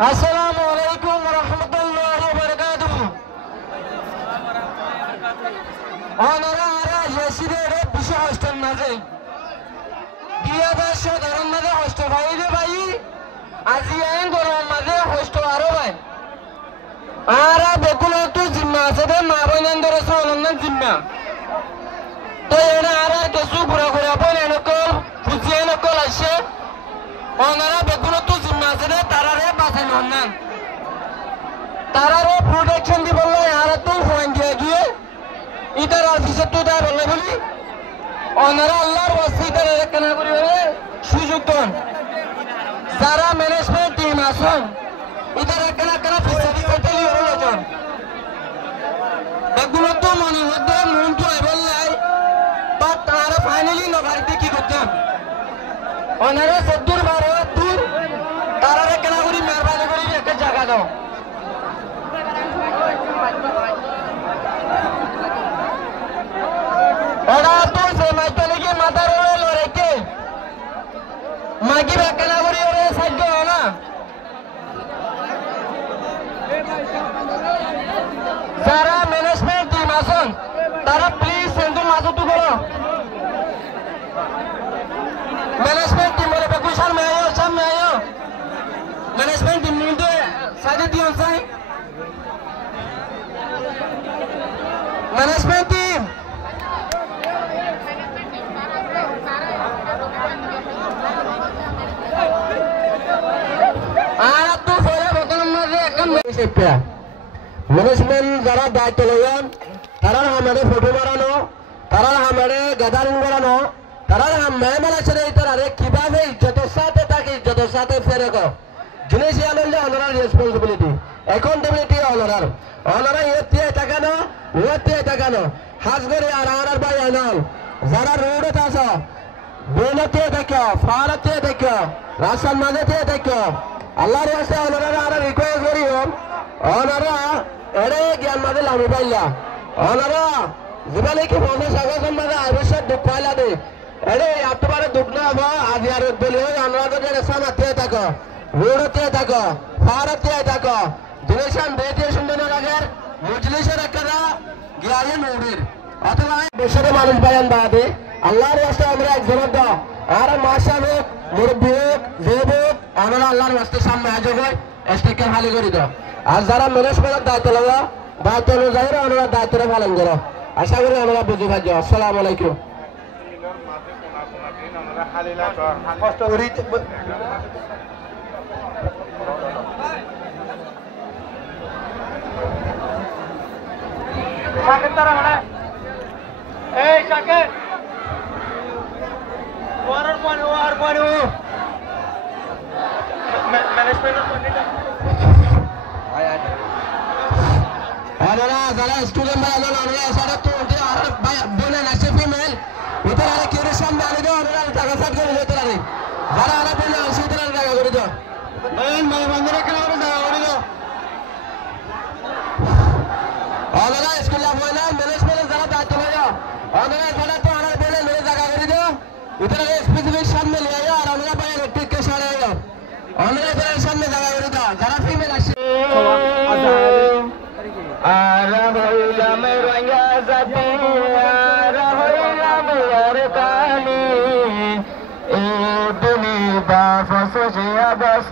আসসালামু আলাইকুম ওয়া রাহমাতুল্লাহি ওয়া বারাকাতুহু। ওনারা আরা ইয়াসিদের বিষয় হস্তেন মাঝে বিয়া বাস ধরন মাঝে হস্ত ভাইরে ভাই আজি আইন গরম মাঝে হস্ত আরো ভাই আরা বেকুল তো জিম্মা আছে দে মা বইনান ধরে সোলন জিম্মা তো এরা আরা কিছু ঘুরা ঘুরা বলে নকল ফুজিয়ে নকল আসে ওনারা বেকুল তো জিম্মা আছে দে তারারে বাঁচাই নন তারারে প্রোটেকশন দি বললো আর তো ফোন দিয়ে গিয়ে ইতার অফিসে তো দা বললে বলি ওনারা আল্লাহর ওয়াসি তারা কেন করি বলে সুযোগ দেন যারা ম্যানেজমেন্ট টিম আছেন ইতার কেন কেন ফিসাদি কইতেলি হলো জন এগুলো তো মনে হচ্ছে মন তো বললাই বা তারা ফাইনালি নবারিতে কি করতাম ওনারা সদ্দুর বারো দূর তারা কেন করি মেহরবানি করি একটা জায়গা দাও ওরা তো সে মাইতে লেগে মাথার ওরে লড়াইতে মাগি বেকানা করি ওরে সাহায্য হয় না যারা ম্যানেজমেন্ট টিম আছেন তারা প্লিজ সেন্টু মাঝুতু করো ম্যানেজমেন্ট টিম বলে বেকুল সামনে আয়ো ম্যানেজমেন্ট টিম নিতে সাইডে দিও সাই ম্যানেজমেন্ট টিম আর তো ফলে বর্তমান মাঝে একদম ম্যানেজমেন্ট যারা দায়িত্ব লইন তারা আমাদের ফটো বানানো তারা আমাদের গ্যাদারিং বানানো তারা মেহমান আছে তারা কিভাবে ইজ্জতের সাথে ফেরে গো জিনিস আনলে ওনার রেসপন্সিবিলিটি অ্যাকাউন্টেবিলিটি ওনারা ইয়ে তাকানো হাজ করে আর ভাই আনল যারা রোডে আছো বেনতে দেখো ফারতে দেখো রাস্তার মাঝে দেখো আল্লাহর ওয়াস্তে ওনারা আর রিকোয়েস্ট করিও ওনারা এড়ে জ্ঞান মাঝে লামি পাইলা ওনারা জীবনে কি ফোনে সাগর মাঝে আবশ্যক দুঃখ পাইলা দে এড়ে আপনারা দুঃখ না হবো আজ আর বলি ওনারা তো রেসা মাতে থাকো রোডতে থাকো ফারতে থাকো দিনেশান দেতে শুনতে না লাগে মজলিসের একটা গিয়ায়ে নূরের অথবা দেশের মানুষ বায়ান বাদে আল্লাহর ওয়াস্তে আমরা একজন দাও আর মাশা হোক মুরব্বী হোক জেব হোক আমরা আল্লাহর ওয়াস্তে সামনে হাজির হই স্টেকে খালি করে দাও আর যারা ম্যানেজমেন্টের দায়িত্ব লওয়া দায়িত্ব অনুযায়ী আমরা দায়িত্বটা পালন করো আশা করি আমরা বুঝে পাই আসসালামু আলাইকুম কষ্ট করি শাকের তারা মানে এই শাকের ওয়ার পয়েন্ট ম্যানেজমেন্ট আরে যারা স্টুডেন্ট ভাই আমরা সারা তো আর বলে না সে ফিমেল ওদের আরে কেউ সামনে আলে দাও ওরা টাকা সাট করে দিতে পারে যারা আরে বলে আসে ওদের টাকা করে দাও এই মানে বন্ধুরা কেন করে দাও করে দাও ওরা স্কুলে বলে ম্যানেজমেন্ট যারা দায়িত্ব লয় ওরা যারা তো আরে বলে মেরে টাকা করে দাও ওদের স্পেসিফিক সামনে নিয়ে আয় আর আমরা বাইরে টিকে সাড়ে আয় ওদের সামনে টাকা করে দাও যারা ফিমেল আসে আর হইলাম রঙা জাতি আর হইলাম আর কালি এই দুনিয়া ফসে আবাস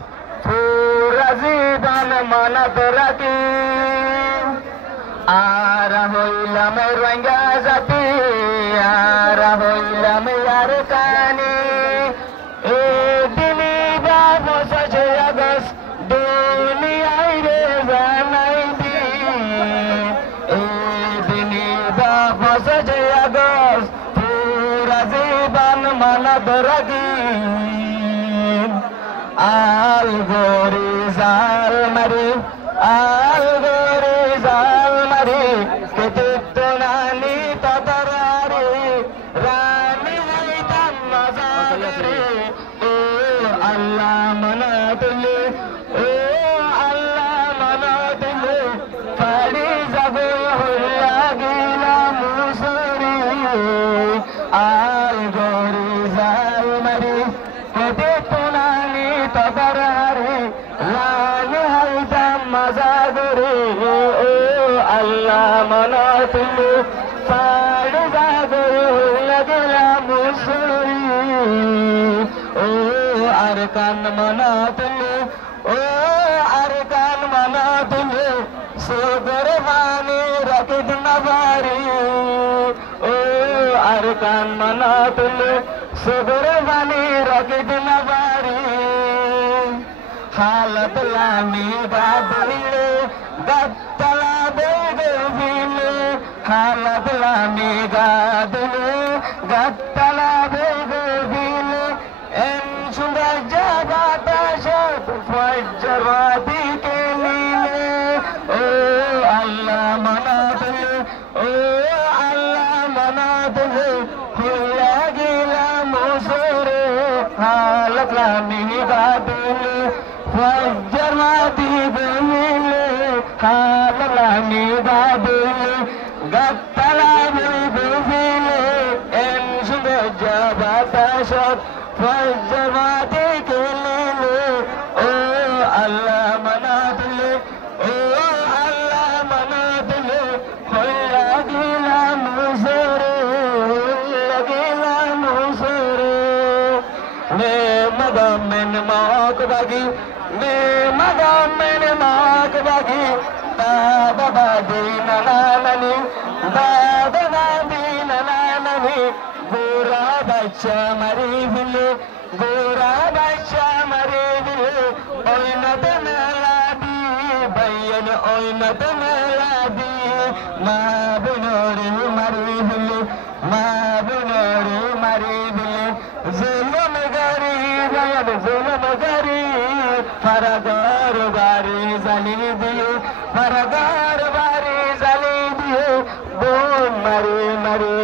পুরা জীবন মানত রাখি আর হইলাম রঙা জাতি আর হইলাম আর কালি এই দুনিয়া ফসে আবাস দুনিয়ায় রে জানাই মানত রাখি আল গরি জাল মারি কেতে তো নানি ততরারে রানী হইতাম মজারে ও আল্লাহ মনাতলে ও আল্লাহ মনাতলে ফাড়ি যাব হইয়া গেলাম মুসরি আল গরি জাল মারি কেতে তো নানি ততরারে রানী মনা তুলে সুগর বানি রকিট নবারি হালত লামি গাদলে গাতলা বেগবিলে হালত লামি গাদলে গাতলা বেগবিলে এন সুন্দর জবাতাশ ফজরদি কে নীলে ও আল্লাহ মনা তুলে ও আল্লাহ মনা তুলে হইয়া গেলাম সুরে হালত লামি গাদলে ফজরদি কে নীলে হালত লামি গাদলে গাতলা বেগবিলে এন সুন্দর জবাতাশ ফজরদি কে নীলে ও আল্লাহ মনা তুলে ও আল্লাহ মনা তুলে হইয়া গেলাম সুরে গেলাম সুরে মে মদমেন মাক বাগি মে মদমেন মাক বাগি বাবা দিন নানানি বাবা দিন নানানি গোরা বাচ্চা মারি দিলে গোরা বাচ্চা মারি দিলে ওইনত মেলাদি বাইন ওইনত মেলাদি মা বুনরে মারি দিলে মা বুনরে মারি দিলে জুলুম গরি বাইন জুলুম গরি ফরগার বারি জালি দিয়ে ফরগার বারি জালি দিয়ে বোন মারি মারি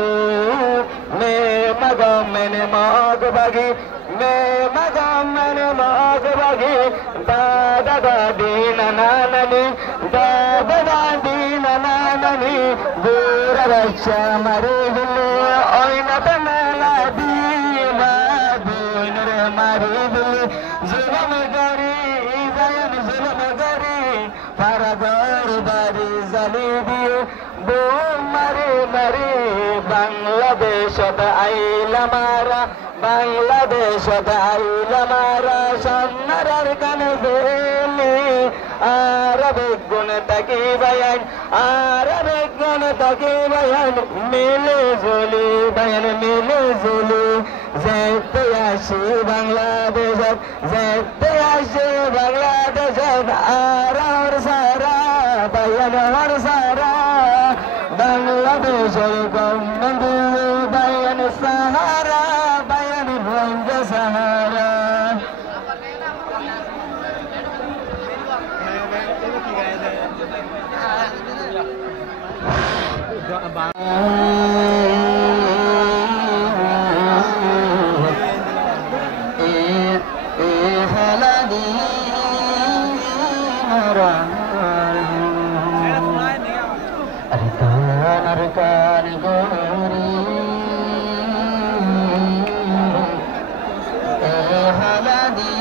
মে মগম মেনে মগ বাগি মে মগম মেনে মগ বাগি দাদা দাদি নানা নানি দাদা দাদি নানা নানি গোরা বাচ্চা মারি দিলে ওইনত মেলাদি মা বোন রে মারি দিলে জুলুম গরি বায়ান জুলুম গরি ফরগার বারি জালি দিয়ে বোন মারি মারি বাংলাদেশত আইলা মারা বাংলাদেশত আইলা মারা সন্নার কানে বেলি আরবে গুণ তাকি বায়ান আরবে গুণ তাকি বায়ান মিলে জুলি বায়ান মিলে জুলি যেতে আসি বাংলাদেশত যেতে আসি বাংলাদেশত আর সারা বায়ান হর সারা বাংলাদেশের গভর্নমেন্ট বায়ান সাহারা বায়ান রঙ্গ Sahara Arkan gori haladi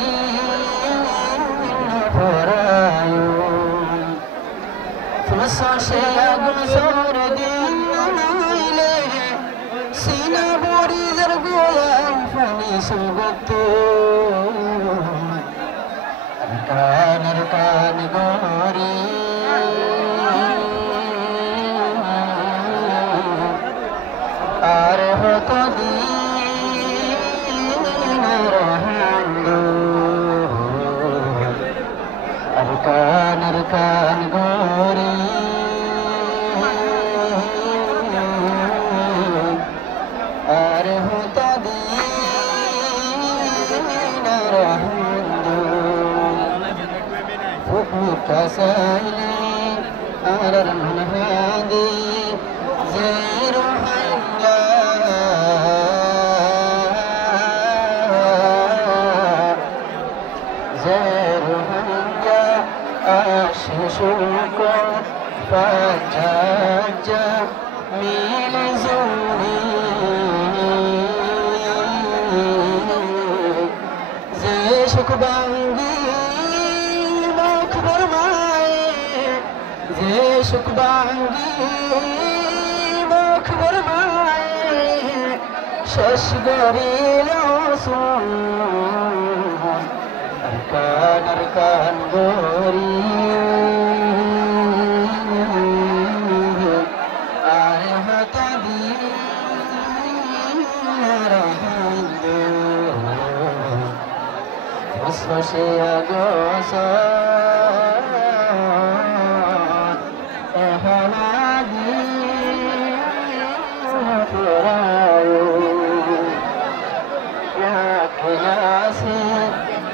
forayu fuso shagun sordi naile sina bori zargoyam fani sugotu arkan gori আর হতো দিন রহান্দু আরকান গরি আর হতো দিন রহান্দু হুকমু কাসাইলে আর রহান্দি জিরো আশিসুক ফাজাজা মিল জুরি যে সুখ বাঙ্গি মুখ বরমায়ে যে সুখ বাঙ্গি মুখ বরমায়ে শেষ গরিল সুন arkan gori ar hata di বসিয়া গোস এহনাদি পুরায়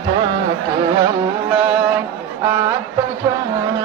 তোকে আল্লাহ আত্মা